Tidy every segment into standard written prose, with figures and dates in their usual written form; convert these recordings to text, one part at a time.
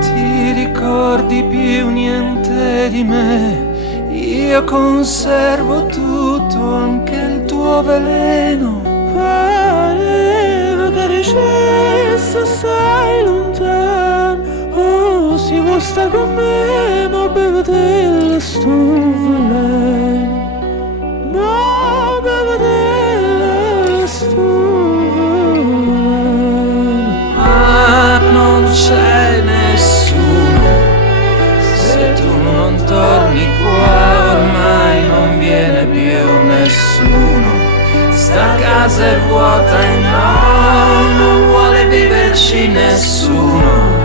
ti ricordi più niente di me. Io conservo tutto, anche il tuo veleno. Pareva che ricesse assai lontano. Oh, si vuoi sta con me, ma bevete il sto veleno. Ma bevete il sto veleno. Ma non c'è nessuno, se tu non torni qua ormai non viene più nessuno. Sta casa è vuota e no, non vuole viverci nessuno.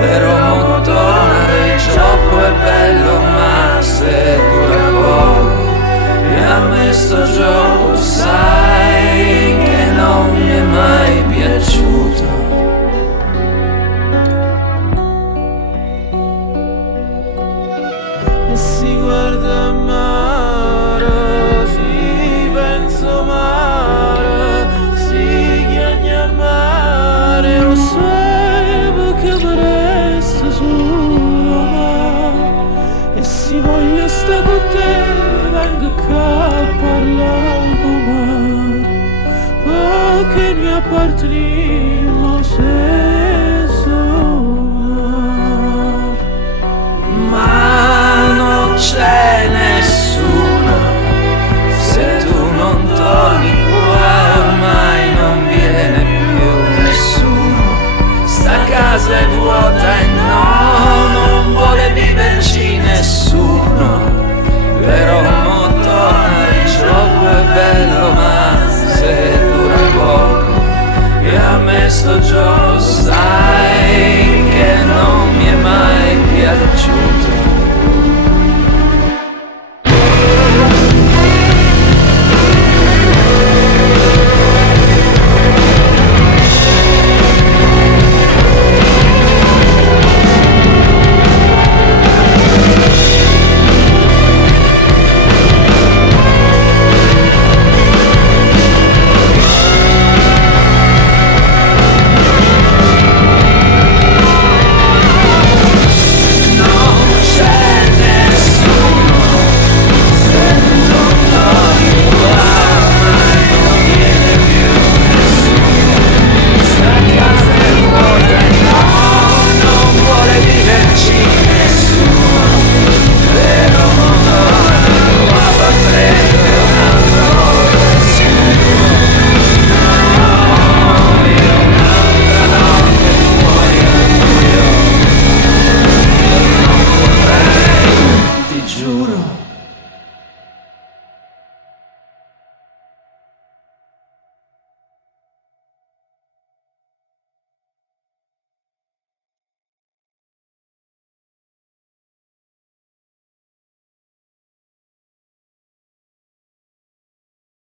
Però mo torna, il gioco è bello ma se dura poco. E a me sto gioco sai che non mi è mai piaciuto. E si guarda mare, si pensa mare, si chiagna mare. Lo sai perché mi resta solo mare. E si voglia sta con te, venga qua a parlare con me, perché ne apparteniamo sempre.